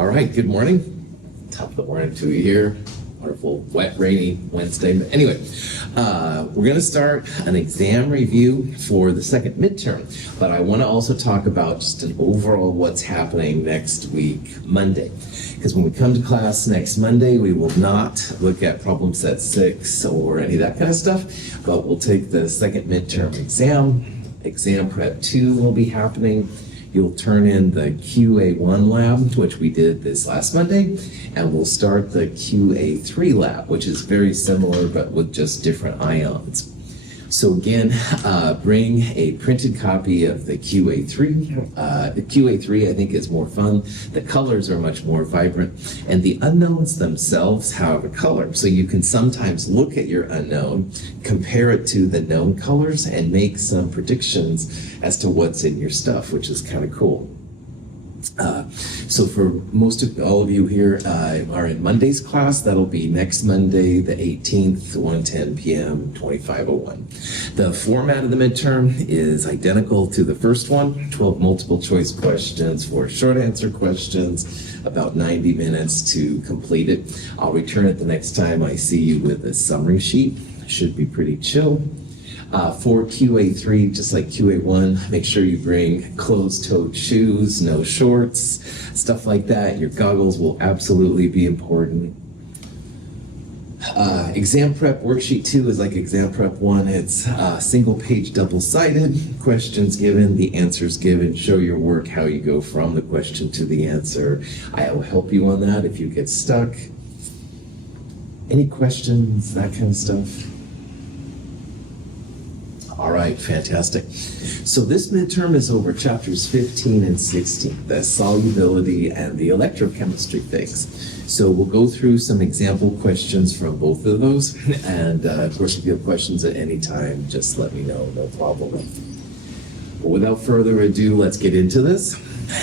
All right, good morning. Top of the morning to you here. Wonderful, wet, rainy Wednesday. But anyway, we're going to start an exam review for the second midterm. But I want to also talk about just an overall what's happening next week, Monday. Because when we come to class next Monday, we will not look at problem set 6 or any of that kind of stuff. But we'll take the second midterm exam. Exam prep 2 will be happening. You'll turn in the QA1 lab, which we did this last Monday, and we'll start the QA3 lab, which is very similar but with just different ions. So again, bring a printed copy of the QA3. The QA3 I think is more fun. The colors are much more vibrant, and the unknowns themselves have a color. So you can sometimes look at your unknown, compare it to the known colors, and make some predictions as to what's in your stuff, which is kind of cool. So for most of all of you here are in Monday's class. That'll be next Monday, the 18th, 1:10 p.m., 2501. The format of the midterm is identical to the first one, 12 multiple choice questions, 4 short answer questions, about 90 minutes to complete it. I'll return it the next time I see you with a summary sheet. Should be pretty chill. For QA3, just like QA1, make sure you bring closed-toed shoes, no shorts, stuff like that. Your goggles will absolutely be important. Exam prep worksheet 2 is like exam prep 1. It's single-page, double-sided, questions given, the answers given. Show your work, how you go from the question to the answer. I will help you on that if you get stuck. Any questions, that kind of stuff? All right, fantastic. So this midterm is over chapters 15 and 16, the solubility and the electrochemistry things. So we'll go through some example questions from both of those. And of course, if you have questions at any time, just let me know, no problem. But without further ado, let's get into this.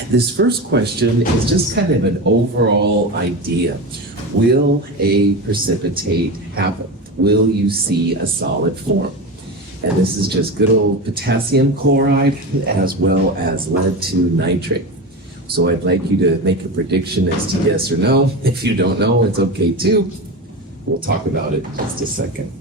This first question is just kind of an overall idea. Will a precipitate happen? Will you see a solid form? And this is just good old potassium chloride as well as lead to nitrate. So I'd like you to make a prediction as to yes or no. If you don't know, it's okay too. We'll talk about it in just a second.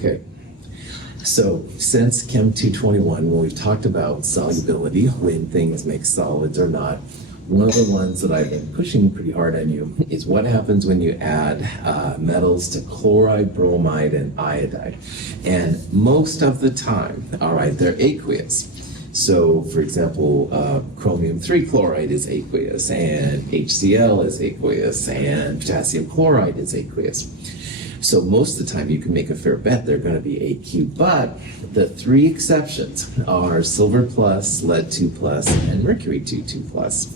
Okay, so since Chem 221, when we've talked about solubility, when things make solids or not, one of the ones that I've been pushing pretty hard on you is what happens when you add metals to chloride, bromide, and iodide. And most of the time, all right, they're aqueous. So, for example, chromium-3 chloride is aqueous, and HCl is aqueous, and potassium chloride is aqueous. So most of the time you can make a fair bet they're going to be AQ, but the 3 exceptions are silver plus, lead 2 plus, and mercury 2 plus.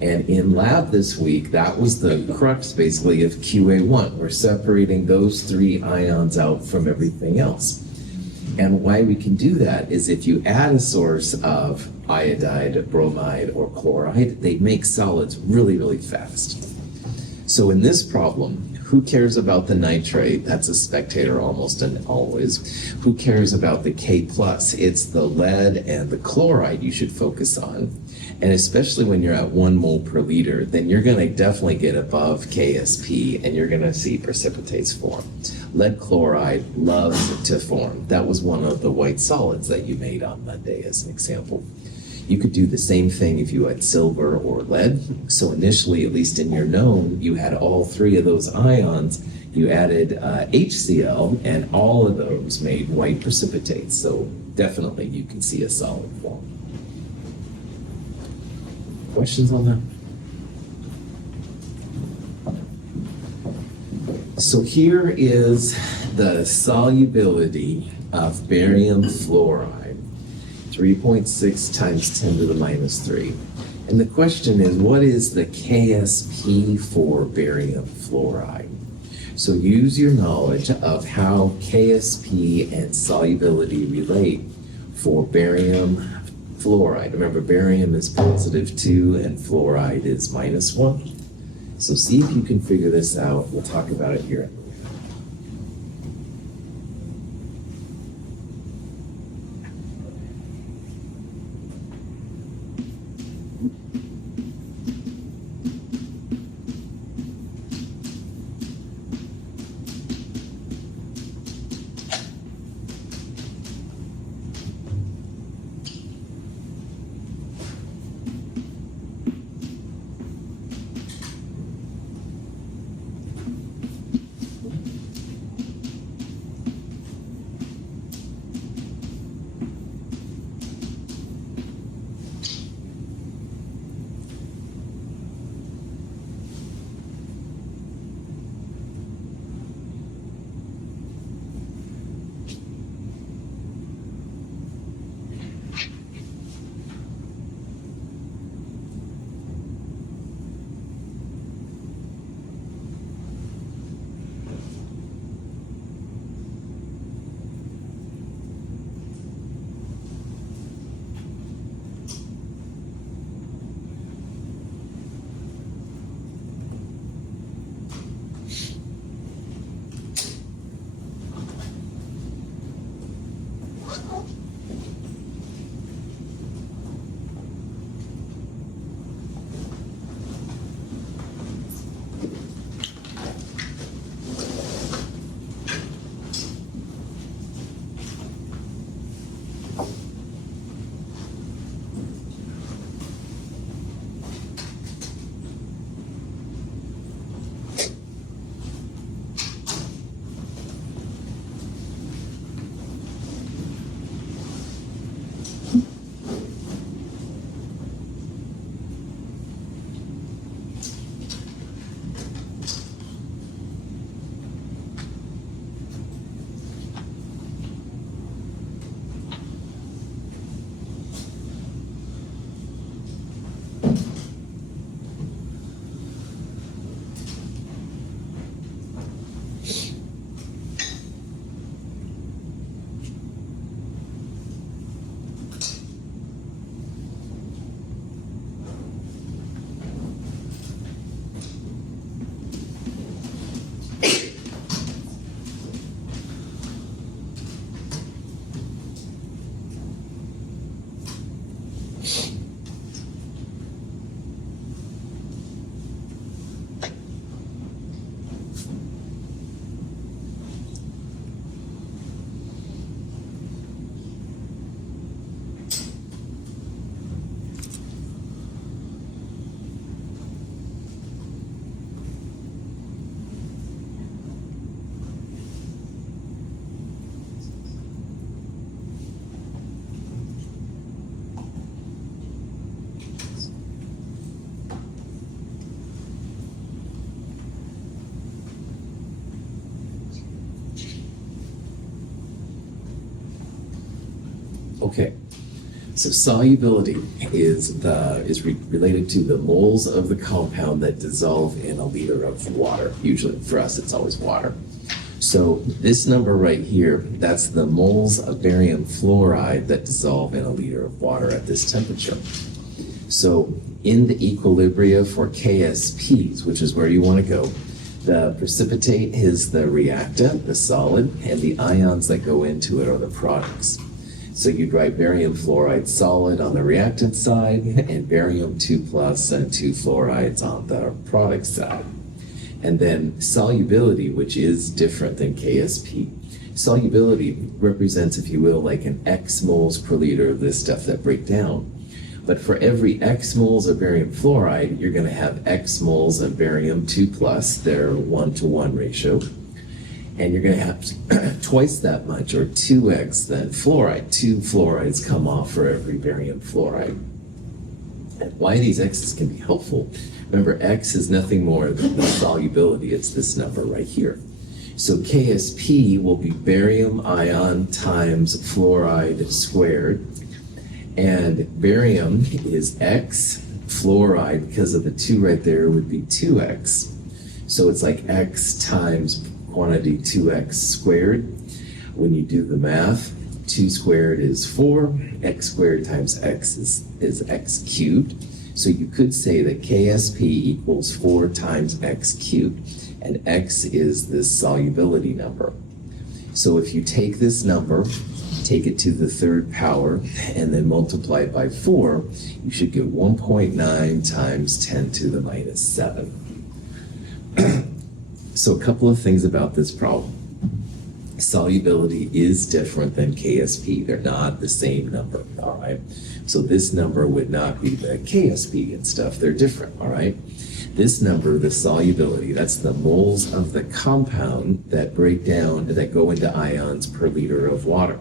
And in lab this week, that was the crux basically of QA1. We're separating those 3 ions out from everything else. And why we can do that is if you add a source of iodide, bromide, or chloride, they make solids really, really fast. So in this problem, Who cares about the nitrate? That's a spectator almost and always. Who cares about the K plus? It's the lead and the chloride you should focus on. And especially when you're at 1 mole per liter, then you're going to definitely get above KSP and you're going to see precipitates form. Lead chloride loves to form. That was one of the white solids that you made on Monday as an example. You could do the same thing if you had silver or lead. So initially, at least in your known, you had all 3 of those ions. You added HCl, and all of those made white precipitates. So definitely you can see a solid form. Questions on that? So here is the solubility of barium fluoride. 3.6 times 10 to the minus 3. And the question is, what is the KSP for barium fluoride? So use your knowledge of how KSP and solubility relate for barium fluoride. Remember, barium is positive 2 and fluoride is minus 1. So see if you can figure this out. We'll talk about it here. Okay, so solubility is related to the moles of the compound that dissolve in a liter of water. Usually, for us, it's always water. So this number right here, that's the moles of barium fluoride that dissolve in a liter of water at this temperature. So in the equilibria for KSPs, which is where you want to go, The precipitate is the reactant, the solid, and the ions that go into it are the products. So you'd write barium fluoride solid on the reactant side and barium 2 plus and 2 fluorides on the product side. And then solubility, which is different than KSP. Solubility represents, if you will, like an X moles per liter of this stuff that break down. But for every X moles of barium fluoride, you're going to have X moles of barium 2 plus, their 1-to-1 ratio. And you're going to have twice that much, or 2x than fluoride. 2 fluorides come off for every barium fluoride. And why these X's can be helpful, remember X is nothing more than the solubility. It's this number right here. So KSP will be barium ion times fluoride squared. And barium is X, fluoride, because of the 2 right there, would be 2x. So it's like X times quantity 2x squared. When you do the math, 2 squared is 4, x squared times x is x cubed. So you could say that KSP equals 4 times x cubed, and x is this solubility number. So if you take this number, take it to the 3rd power, and then multiply it by 4, you should get 1.9 times 10 to the minus 7. So a couple of things about this problem. Solubility is different than KSP. They're not the same number, all right? So this number would not be the KSP and stuff. They're different, all right? This number, the solubility, that's the moles of the compound that break down, that go into ions per liter of water.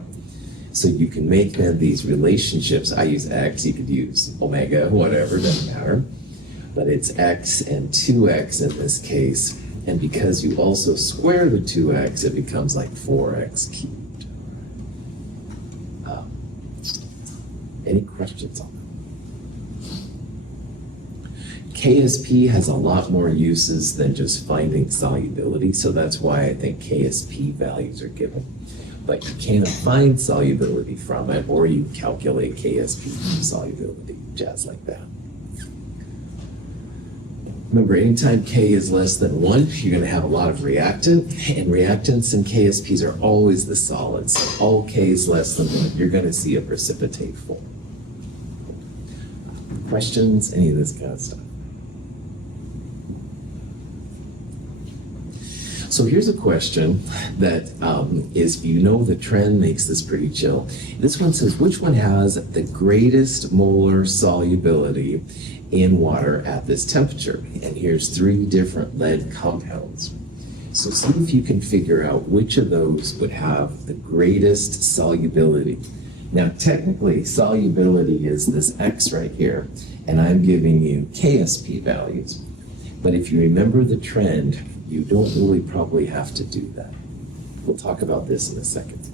So you can make then these relationships. I use X, you could use omega, whatever, doesn't matter. But it's X and 2X in this case. And because you also square the 2x, it becomes like 4x cubed. Any questions on that? KSP has a lot more uses than just finding solubility, so that's why I think KSP values are given. But you can't find solubility from it, or you calculate KSP from solubility, jazz like that. Remember, anytime K is less than 1, you're going to have a lot of reactant, and reactants and KSPs are always the solids. So all K is less than 1, you're going to see a precipitate form. Questions? Any of this kind of stuff? So here's a question that is, if you know the trend, makes this pretty chill. This one says, which one has the greatest molar solubility in water at this temperature? And here's 3 different lead compounds. So see if you can figure out which of those would have the greatest solubility. Now, technically, solubility is this X right here, and I'm giving you KSP values. But if you remember the trend, you don't really probably have to do that. We'll talk about this in a second.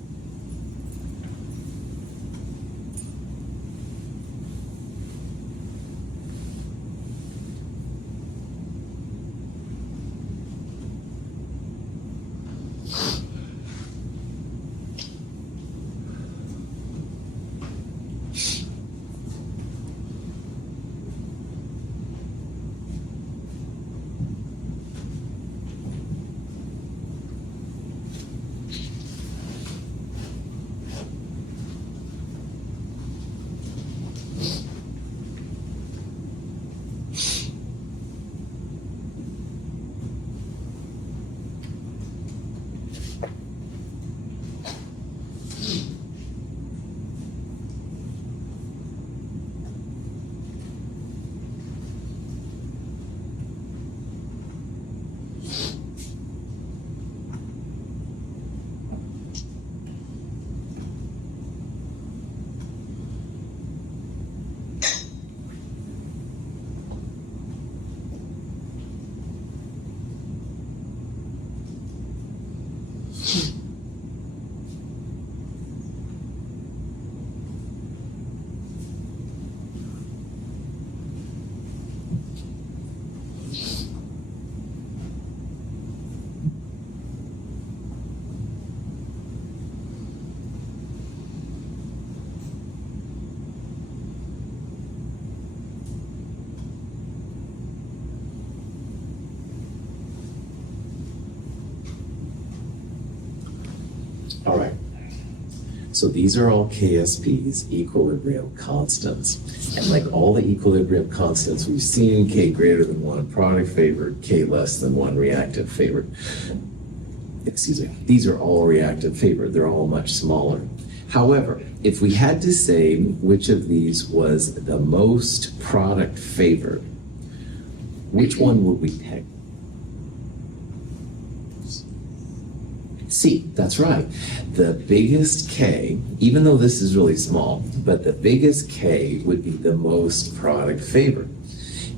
So these are all KSPs, equilibrium constants. And like all the equilibrium constants we've seen, K greater than 1 product favored, K less than 1 reactant favored. Excuse me, these are all reactant favored. They're all much smaller. However, if we had to say which of these was the most product favored, which one would we pick? C, that's right. The biggest K, even though this is really small, but the biggest K would be the most product favored.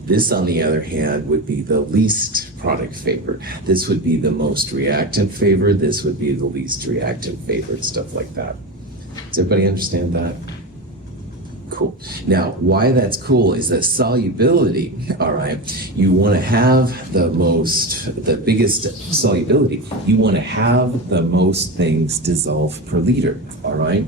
This, on the other hand, would be the least product favored. This would be the most reactant favored. This would be the least reactant favored, stuff like that. Does everybody understand that? Cool. Now, why that's cool is that solubility, all right, you want to have the biggest solubility. You want to have the most things dissolved per liter, all right?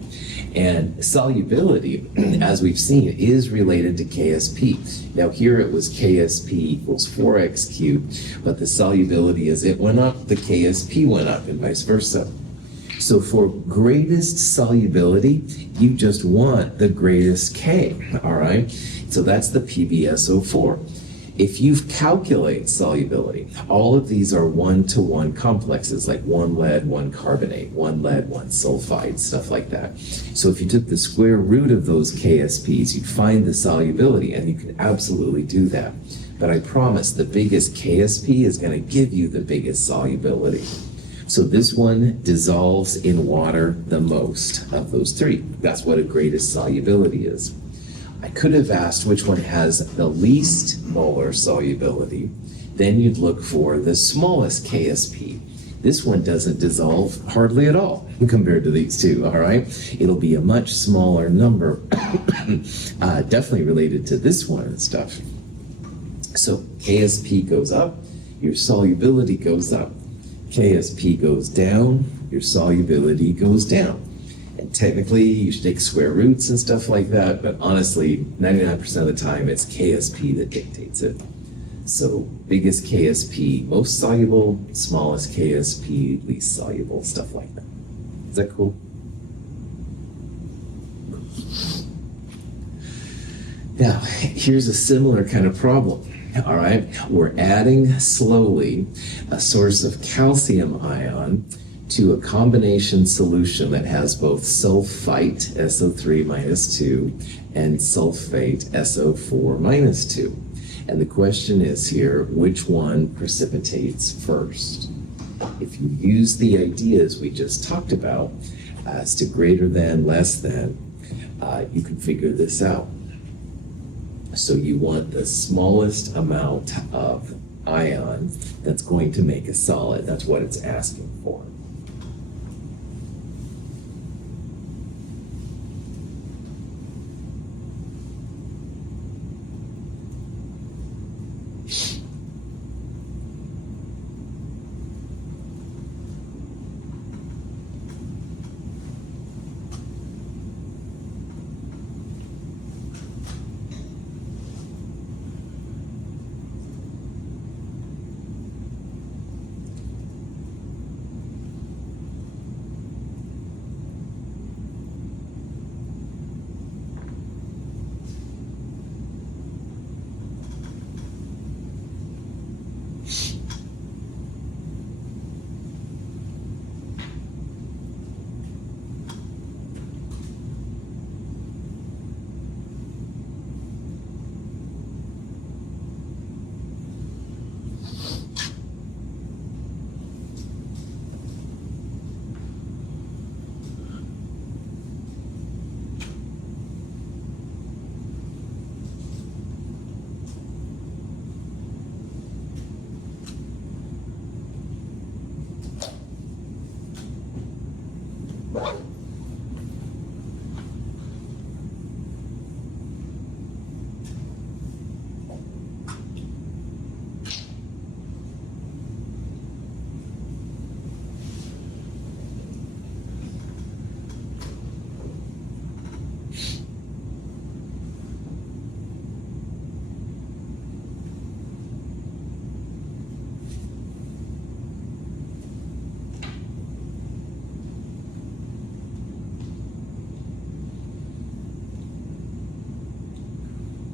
And solubility, as we've seen, is related to KSP. Now here it was KSP equals 4x cubed, but the solubility, as it went up, the KSP went up, and vice versa. So for greatest solubility, you just want the greatest K, all right? So that's the PbSO4. If you calculate solubility, all of these are 1-to-1 complexes, like 1 lead, 1 carbonate, 1 lead, 1 sulfide, stuff like that. So if you took the square root of those KSPs, you'd find the solubility, and you can absolutely do that. But I promise the biggest KSP is going to give you the biggest solubility. So this one dissolves in water the most of those three. That's what a greatest solubility is. I could have asked which one has the least molar solubility. Then you'd look for the smallest KSP. This one doesn't dissolve hardly at all compared to these two, all right? It'll be a much smaller number, definitely related to this one and stuff. So KSP goes up, your solubility goes up. KSP goes down, your solubility goes down. And technically, you should take square roots and stuff like that, but honestly, 99% of the time, it's KSP that dictates it. So biggest KSP, most soluble, smallest KSP, least soluble, stuff like that. Is that cool? Now, here's a similar kind of problem. All right, we're adding slowly a source of calcium ion to a combination solution that has both sulfite, SO3 minus 2, and sulfate, SO4 minus 2. And the question is here, which one precipitates first? If you use the ideas we just talked about as to greater than, less than, you can figure this out. So you want the smallest amount of ion that's going to make a solid. That's what it's asking for.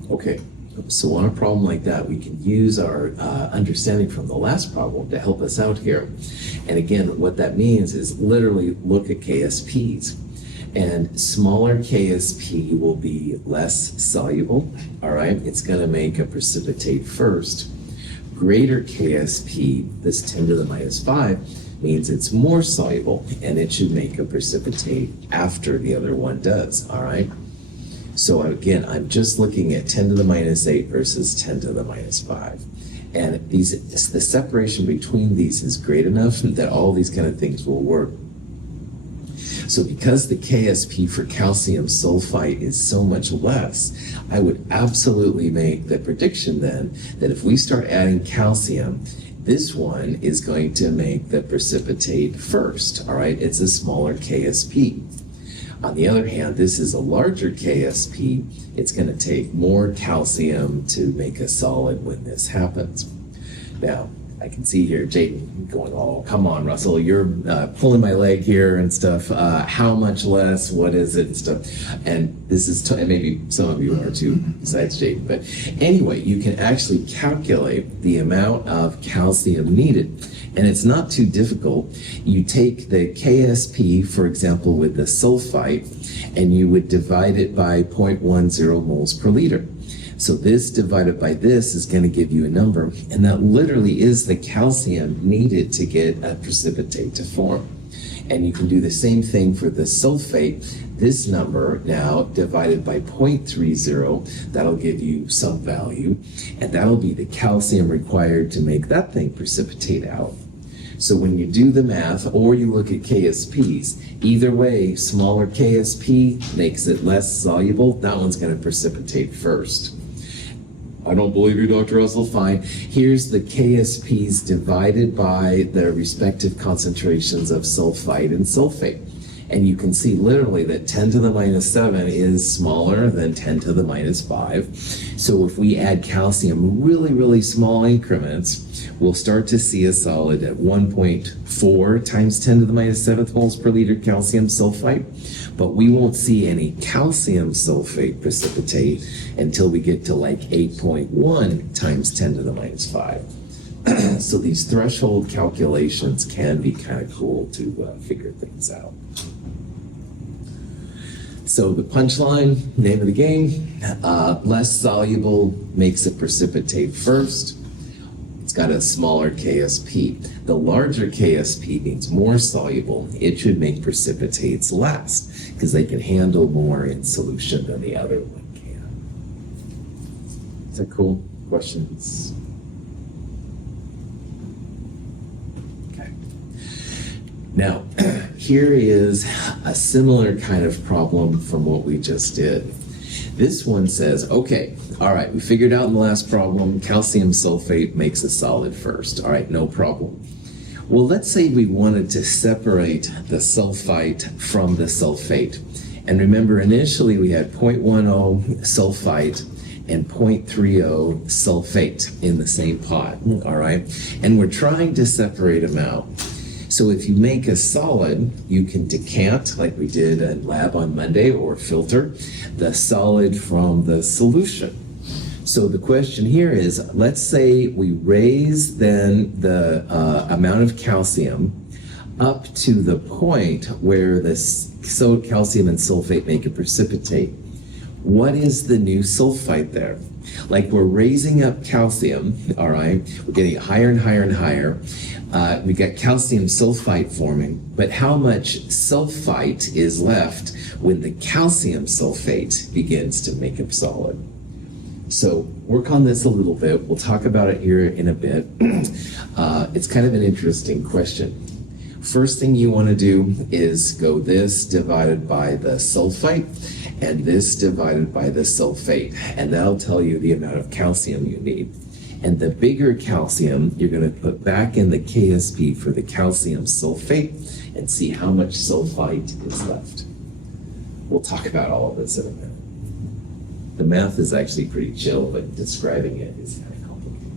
Okay, so on a problem like that, we can use our understanding from the last problem to help us out here. And again, what that means is literally look at KSPs. And smaller KSP will be less soluble, all right? It's gonna make a precipitate first. Greater KSP, this 10 to the minus 5, means it's more soluble and it should make a precipitate after the other one does, all right? So again, I'm just looking at 10 to the minus 8 versus 10 to the minus 5. And the separation between these is great enough that all these kind of things will work. So because the KSP for calcium sulfite is so much less, I would absolutely make the prediction then that if we start adding calcium, this one is going to make the precipitate first, all right? It's a smaller KSP. On the other hand, this is a larger KSP. It's going to take more calcium to make a solid when this happens. Now, I can see here Jayden going, oh, come on, Russell, you're pulling my leg here and stuff. How much less? What is it? And stuff. And this is, and maybe some of you are too, besides Jayden. But anyway, you can actually calculate the amount of calcium needed. And it's not too difficult. You take the KSP, for example, with the sulfite, and you would divide it by 0.10 moles per liter. So this divided by this is going to give you a number, and that literally is the calcium needed to get a precipitate to form. And you can do the same thing for the sulfate. This number now divided by 0.30, that'll give you some value, and that'll be the calcium required to make that thing precipitate out. So when you do the math or you look at KSPs, either way, smaller KSP makes it less soluble. That one's going to precipitate first. I don't believe you, Dr. Russell. Fine. Here's the KSPs divided by their respective concentrations of sulfite and sulfate. And you can see literally that 10 to the minus 7 is smaller than 10 to the minus 5. So if we add calcium really, really small increments, we'll start to see a solid at 1.4 times 10 to the minus 7th moles per liter calcium sulfite. But we won't see any calcium sulfate precipitate until we get to like 8.1 times 10 to the minus 5. So these threshold calculations can be kind of cool to figure things out. So the punchline, name of the game, less soluble makes it precipitate first. It's got a smaller KSP. The larger KSP means more soluble. It should make precipitates last because they can handle more in solution than the other one can. Is that cool? Questions? Okay. Now, here is a similar kind of problem from what we just did. This one says, okay, all right, we figured out in the last problem, calcium sulfate makes a solid first. All right, no problem. Well, let's say we wanted to separate the sulfite from the sulfate. And remember, initially we had 0.10 sulfite and 0.30 sulfate in the same pot, all right? And we're trying to separate them out. So if you make a solid, you can decant, like we did in lab on Monday, or filter the solid from the solution. So the question here is, let's say we raise then the amount of calcium up to the point where the calcium and sulfate make a precipitate. What is the new sulfite there? Like we're raising up calcium, all right? We're getting higher and higher and higher. We got calcium sulfite forming, but how much sulfite is left when the calcium sulfate begins to make a solid? So work on this a little bit. We'll talk about it here in a bit. It's kind of an interesting question. First thing you want to do is go this divided by the sulfite and this divided by the sulfate, and that'll tell you the amount of calcium you need. And the bigger calcium you're going to put back in the KSP for the calcium sulfate and see how much sulfite is left. We'll talk about all of this in a minute. The math is actually pretty chill, but describing it is kind of complicated.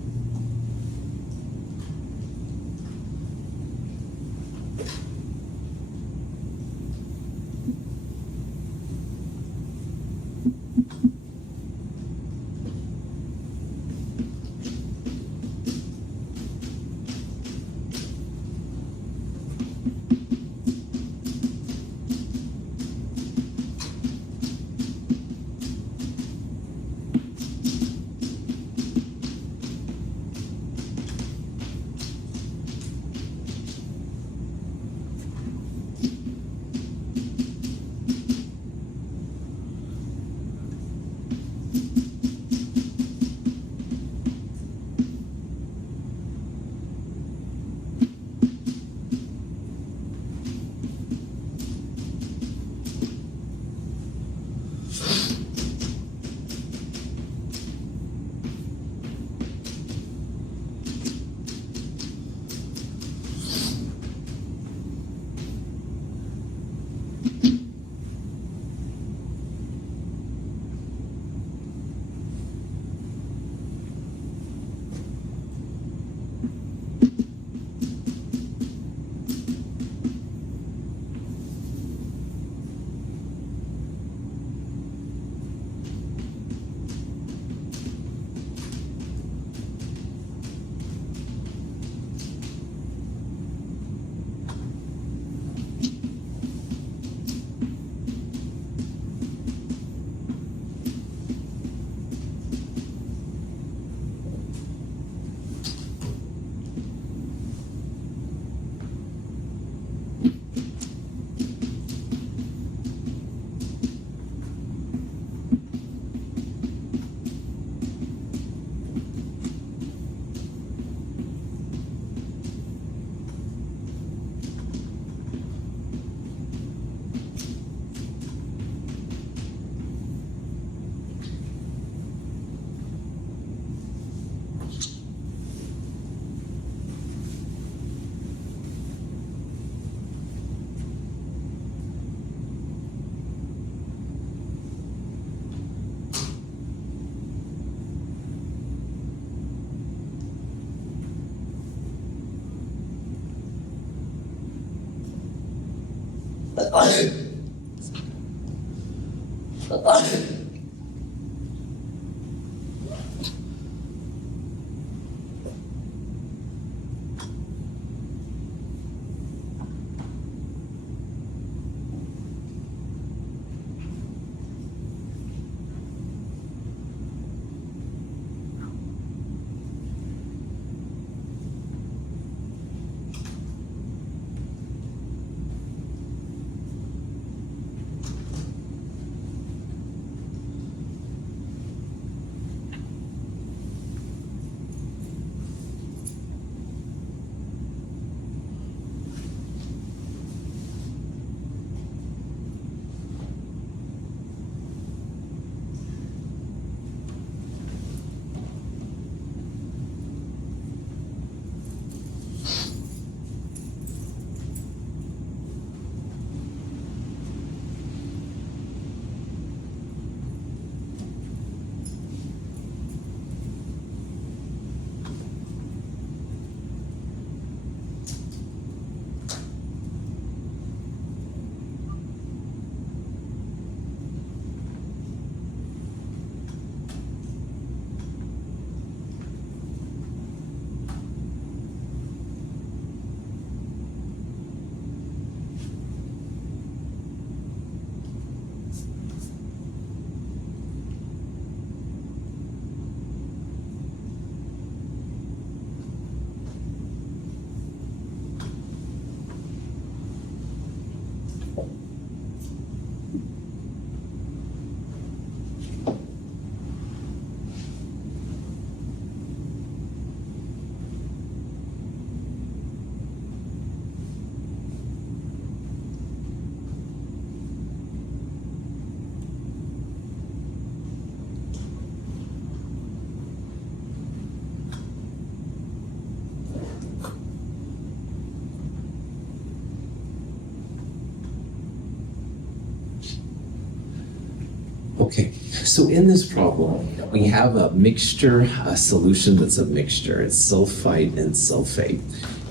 Okay, so in this problem, we have a mixture, a solution that's a mixture. It's sulfite and sulfate.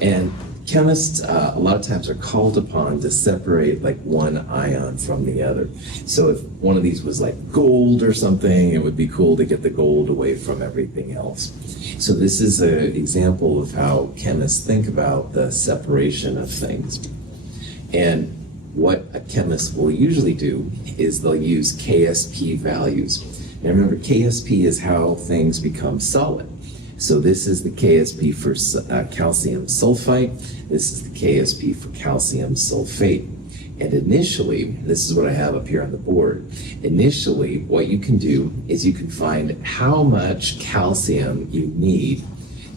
And chemists a lot of times are called upon to separate like one ion from the other. So if one of these was like gold or something, it would be cool to get the gold away from everything else. So this is an example of how chemists think about the separation of things. And what a chemist will usually do is they'll use KSP values. Now remember, KSP is how things become solid. So this is the KSP for calcium sulfite. This is the KSP for calcium sulfate. And initially, this is what I have up here on the board. Initially, what you can do is you can find how much calcium you need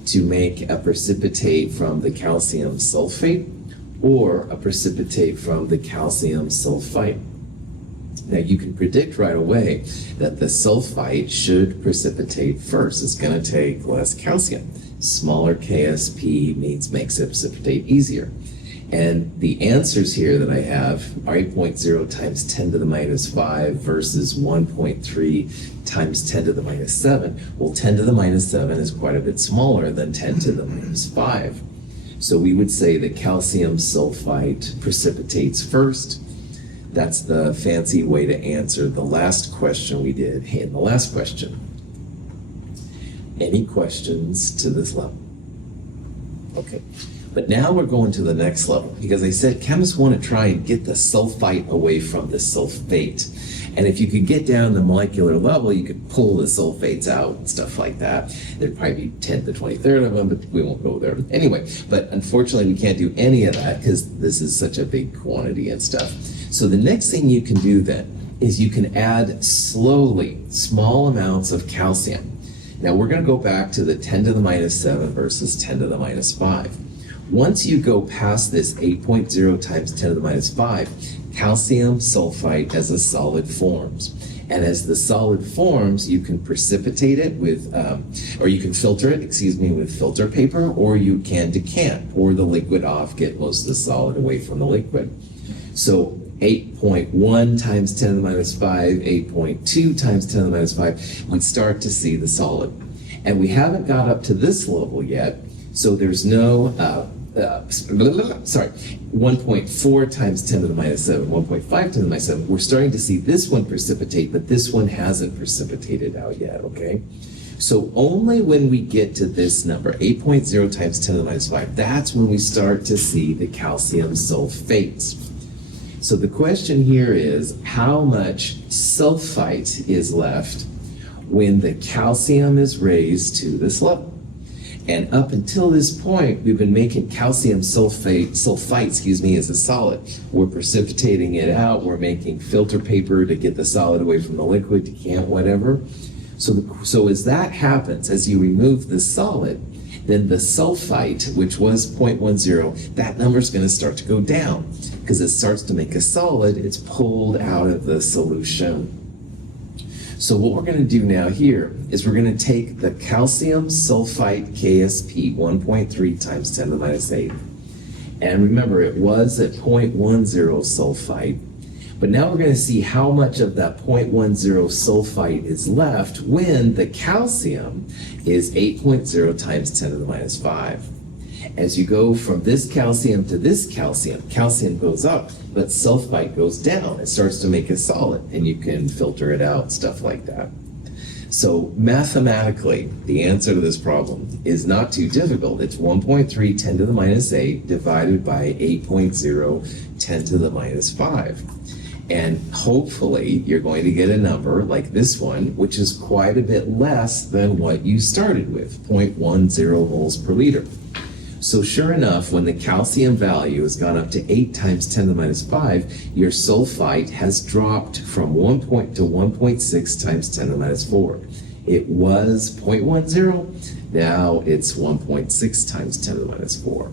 to make a precipitate from the calcium sulfate or a precipitate from the calcium sulfite. Now you can predict right away that the sulfite should precipitate first. It's going to take less calcium. Smaller KSP makes it precipitate easier. And the answers here that I have are 8.0 times 10 to the minus 5 versus 1.3 times 10 to the minus 7. Well, 10 to the minus 7 is quite a bit smaller than 10 to the minus 5. So we would say that calcium sulfite precipitates first. That's the fancy way to answer the last question we did. Hey, in the last question, any questions to this level? Okay. But now we're going to the next level, because I said chemists want to try and get the sulfite away from the sulfate. And if you could get down the molecular level, you could pull the sulfates out and stuff like that. There'd probably be 10 to 23rd of them, but we won't go there. Anyway, but unfortunately we can't do any of that because this is such a big quantity and stuff. So the next thing you can do then is you can add slowly small amounts of calcium. Now we're going to go back to the 10 to the minus 7 versus 10 to the minus 5. Once you go past this 8.0 times 10 to the minus 5, calcium sulfite as a solid forms. And as the solid forms, you can precipitate it with, or you can filter it, with filter paper, or you can decant, pour the liquid off, get most of the solid away from the liquid. So 8.1 times 10 to the minus 5, 8.2 times 10 to the minus 5, we'd start to see the solid. And we haven't got up to this level yet, so there's no, 1.4 times 10 to the minus 7, 1.5 to the minus 7. We're starting to see this one precipitate, but this one hasn't precipitated out yet, okay? So only when we get to this number, 8.0 times 10 to the minus 5, that's when we start to see the calcium sulfates. So the question here is, how much sulfite is left when the calcium is raised to this level? And up until this point, we've been making calcium sulfite, as a solid. We're precipitating it out. We're making filter paper to get the solid away from the liquid, decant, whatever. So as that happens, as you remove the solid, then the sulfite, which was 0.10, that number is going to start to go down because it starts to make a solid. It's pulled out of the solution. So what we're going to do now here is we're going to take the calcium sulfite KSP 1.3 times 10 to the minus 8. And remember, it was at 0.10 sulfite. But now we're going to see how much of that 0.10 sulfite is left when the calcium is 8.0 times 10 to the minus 5. As you go from this calcium to this calcium, calcium goes up, but sulfite goes down. It starts to make a solid, and you can filter it out, stuff like that. So mathematically, the answer to this problem is not too difficult. It's 1.3 10 to the minus 8 divided by 8.0 10 to the minus 5. And hopefully you're going to get a number like this one, which is quite a bit less than what you started with, 0.10 moles per liter. So sure enough, when the calcium value has gone up to 8 times 10 to the minus 5, your sulfite has dropped from 1 point to 1.6 times 10 to the minus 4. It was 0.10, now it's 1.6 times 10 to the minus 4.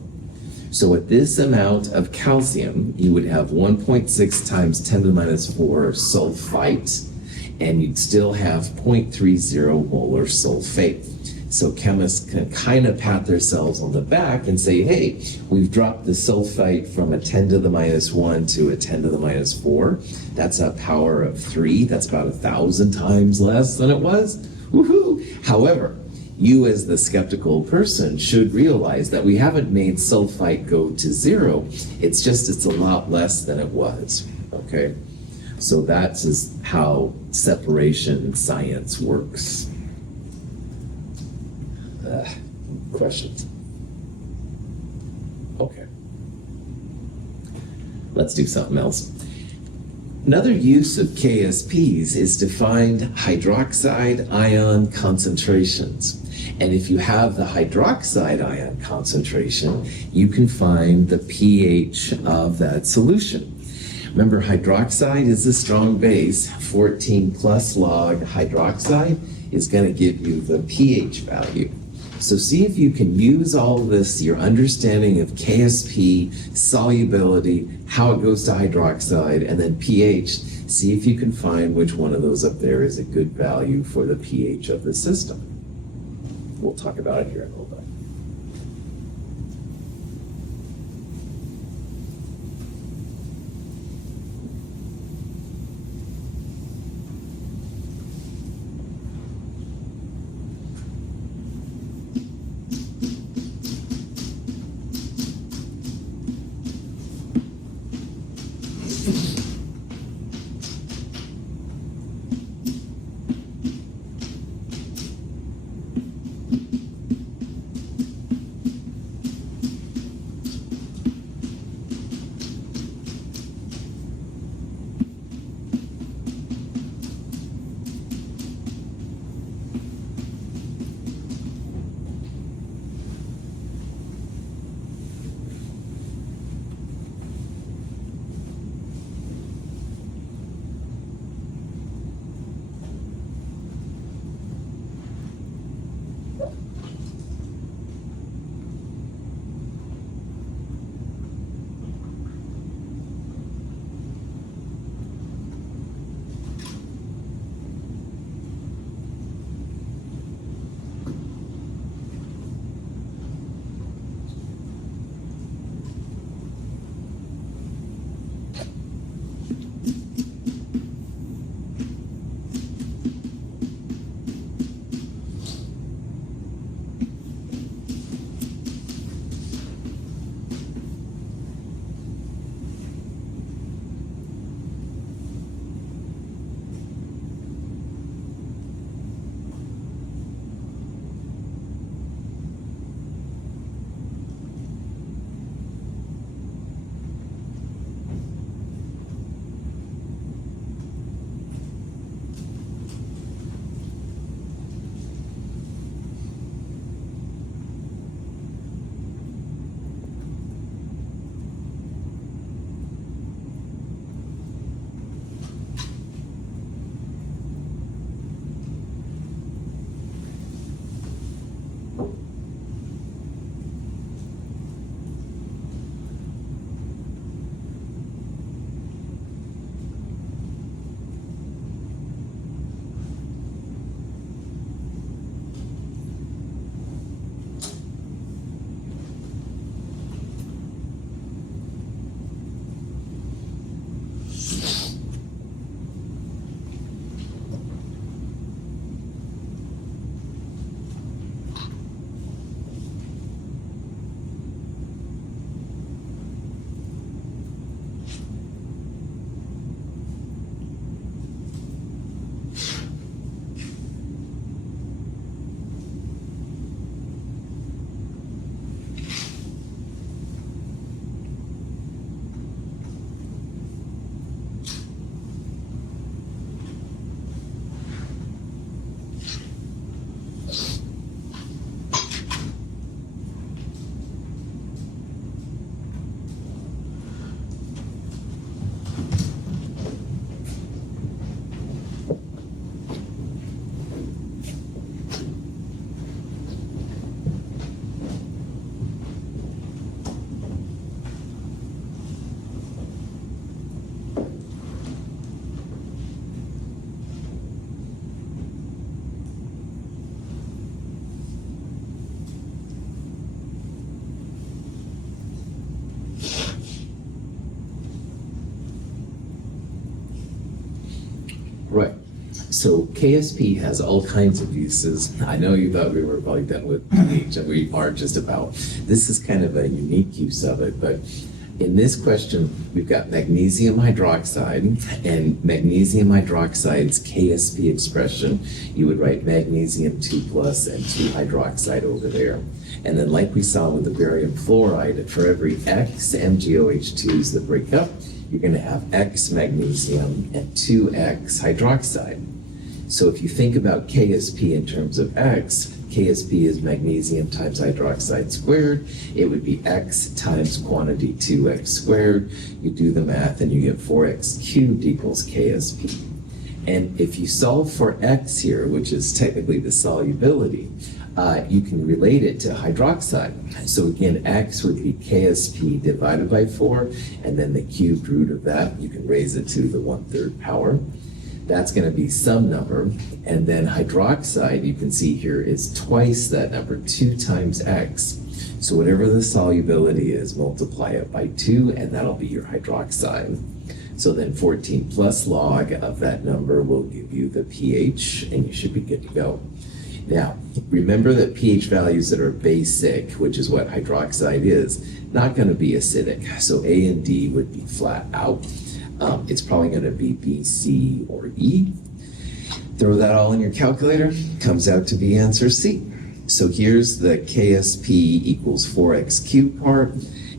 So at this amount of calcium, you would have 1.6 times 10 to the minus 4 sulfite, and you'd still have 0.30 molar sulfate. So chemists can kind of pat themselves on the back and say, hey, we've dropped the sulfite from a 10 to the minus 1 to a 10 to the minus 4. That's a power of 3. That's about 1,000 times less than it was. Woohoo! However, you as the skeptical person should realize that we haven't made sulfite go to 0. It's a lot less than it was, okay? So that's just how separation science works. Questions? Okay. let's do something else. Another use of KSPs is to find hydroxide ion concentrations. And if you have the hydroxide ion concentration, you can find the pH of that solution. Remember, hydroxide is a strong base. 14 plus log hydroxide is going to give you the pH value. So see if you can use all of this, your understanding of KSP, solubility, how it goes to hydroxide, and then pH. See if you can find which one of those up there is a good value for the pH of the system. We'll talk about it here in a little bit. Right. So KSP has all kinds of uses. I know you thought we were probably done with pH, and we are just about. This is kind of a unique use of it, but In this question, we've got magnesium hydroxide, and magnesium hydroxide's KSP expression, you would write magnesium 2 plus and 2 hydroxide over there. And then like we saw with the barium fluoride, for every X MgOH2s that break up, you're going to have X magnesium and 2X hydroxide. So if you think about KSP in terms of X, KSP is magnesium times hydroxide squared. It would be X times quantity 2X squared. You do the math and you get 4X cubed equals KSP. And if you solve for X here, which is technically the solubility, you can relate it to hydroxide. So again, X would be KSP divided by 4, and then the cubed root of that, you can raise it to the 1/3 power. That's going to be some number. And then hydroxide, you can see here, is twice that number, 2 times X. So whatever the solubility is, multiply it by 2, and that'll be your hydroxide. So then 14 plus log of that number will give you the pH, and you should be good to go. Now, remember that pH values that are basic, which is what hydroxide is, not going to be acidic. So A and D would be flat out. It's probably going to be B, C, or E. Throw that all in your calculator, comes out to be answer C. So here's the KSP equals 4X cubed part.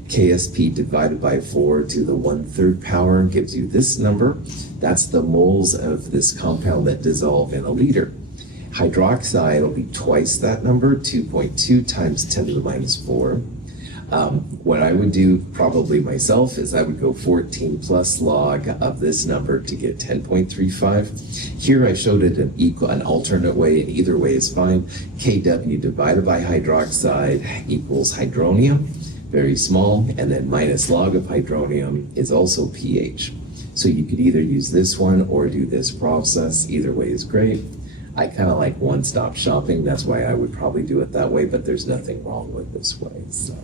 KSP divided by 4 to the 1/3 power gives you this number. That's the moles of this compound that dissolve in a liter. Hydroxide will be twice that number, 2.2 times 10 to the minus 4. What I would do probably myself is I would go 14 plus log of this number to get 10.35. Here I showed it an alternate way, and either way is fine. Kw divided by hydroxide equals hydronium, very small, and then minus log of hydronium is also pH. So you could either use this one or do this process. Either way is great. I kind of like one-stop shopping. That's why I would probably do it that way, but there's nothing wrong with this way. So.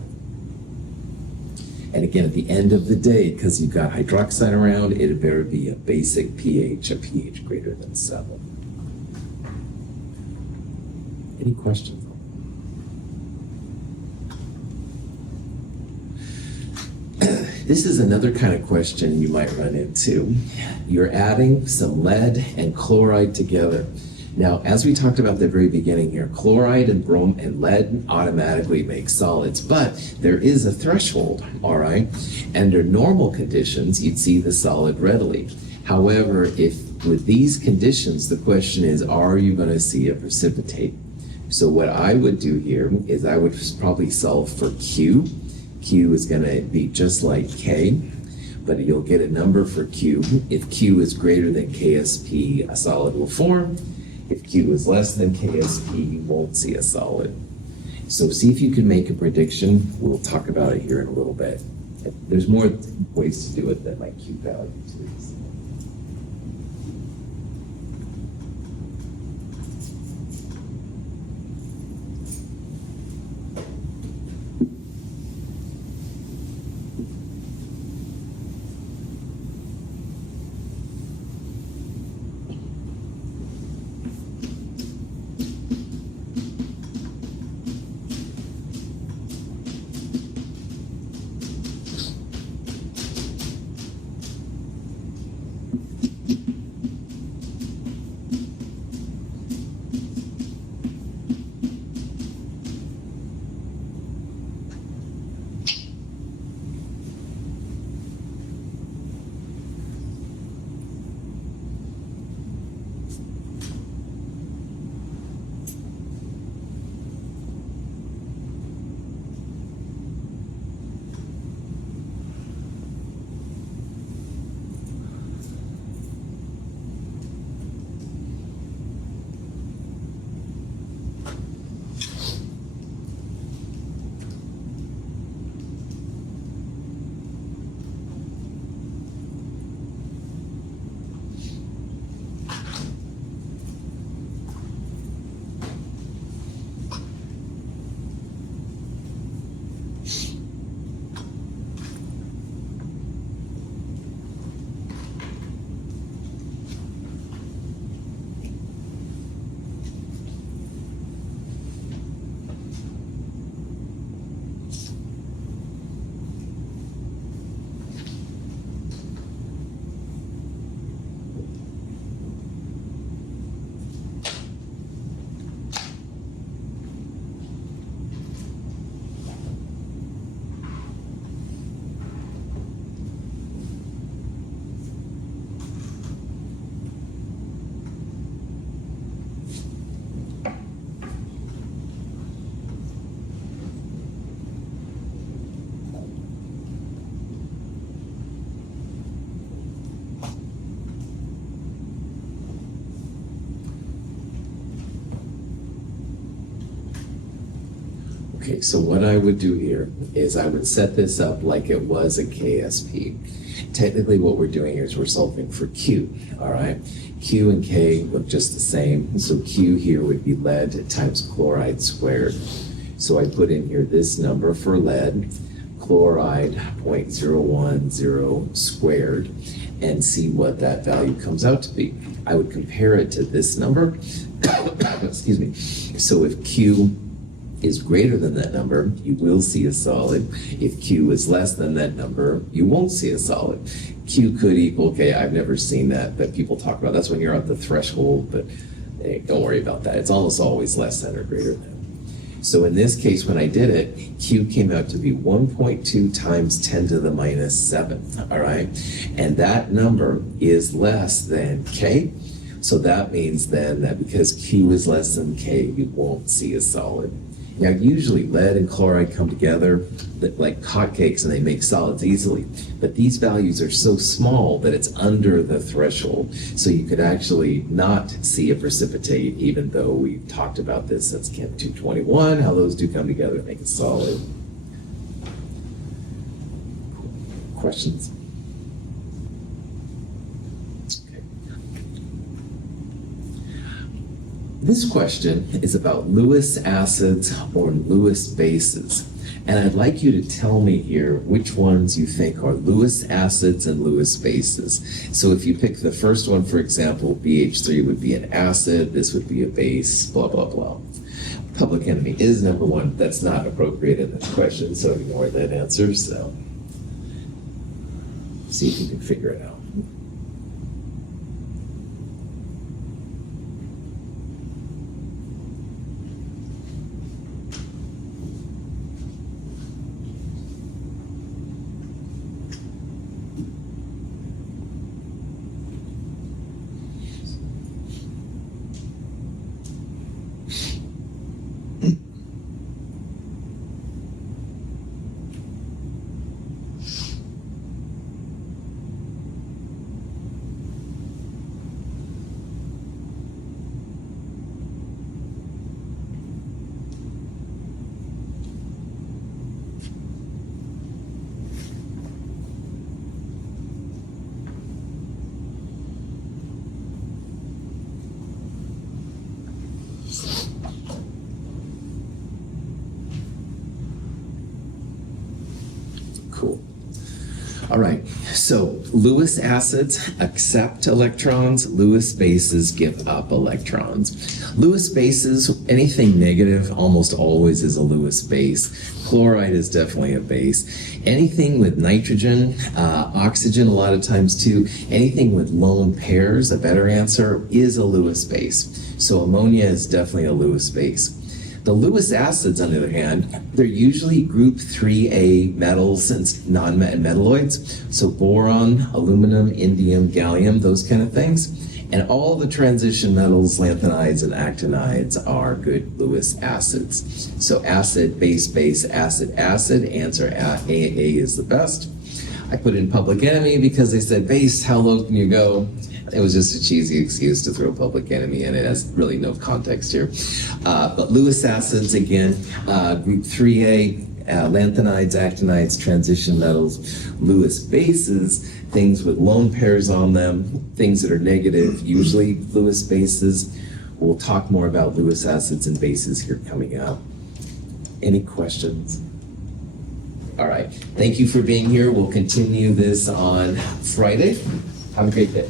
And again, at the end of the day, because you've got hydroxide around, it better be a basic pH, a pH greater than 7. Any questions? This is another kind of question you might run into. You're adding some lead and chloride together. Now, as we talked about at the very beginning here, chloride and bromine and lead automatically make solids, but there is a threshold, all right? Under normal conditions, you'd see the solid readily. However, if with these conditions, the question is, are you going to see a precipitate? So what I would do here is I would probably solve for Q. Q is going to be just like K, but you'll get a number for Q. If Q is greater than KSP, a solid will form. If Q is less than KSP, you won't see a solid. So see if you can make a prediction. We'll talk about it here in a little bit. There's more ways to do it than my Q value too. Okay, so what I would do here is I would set this up like it was a KSP. Technically what we're doing here is we're solving for Q, all right? Q and K look just the same. So Q here would be lead times chloride squared. So I put in here this number for lead, chloride 0.010 squared, and see what that value comes out to be. I would compare it to this number, excuse me. So if Q is greater than that number, you will see a solid. If Q is less than that number, you won't see a solid. Q could equal K. I've never seen that, but people talk about that's when you're at the threshold, but hey, don't worry about that. It's almost always less than or greater than. So in this case, when I did it, Q came out to be 1.2 times 10 to the minus 7, all right? And that number is less than K. So that means then that because Q is less than K, you won't see a solid. Now, usually lead and chloride come together like hotcakes and they make solids easily. But these values are so small that it's under the threshold. So you could actually not see a precipitate, even though we've talked about this since Chem 221, how those do come together and make a solid. Questions? This question is about Lewis acids or Lewis bases. And I'd like you to tell me here which ones you think are Lewis acids and Lewis bases. So if you pick the first one, for example, BH3 would be an acid, this would be a base, blah, blah, blah. Public enemy is number one. That's not appropriate in this question, so ignore that answer. So see if you can figure it out. Cool. All right, so Lewis acids accept electrons, Lewis bases give up electrons. Lewis bases, anything negative almost always is a Lewis base. Chloride is definitely a base. Anything with nitrogen, oxygen a lot of times too, anything with lone pairs, a better answer, is a Lewis base. So ammonia is definitely a Lewis base. The Lewis acids, on the other hand, they're usually group 3A metals and non-metalloids. So boron, aluminum, indium, gallium, those kind of things. And all the transition metals, lanthanides and actinides are good Lewis acids. So acid, base, base, acid, acid. Answer A is the best. I put in public enemy because they said base, how low can you go? It was just a cheesy excuse to throw public enemy in. It has really no context here. But Lewis acids, again, group 3A, lanthanides, actinides, transition metals. Lewis bases, things with lone pairs on them, things that are negative, usually Lewis bases. We'll talk more about Lewis acids and bases here coming up. Any questions? All right, thank you for being here. We'll continue this on Friday. Have a great day.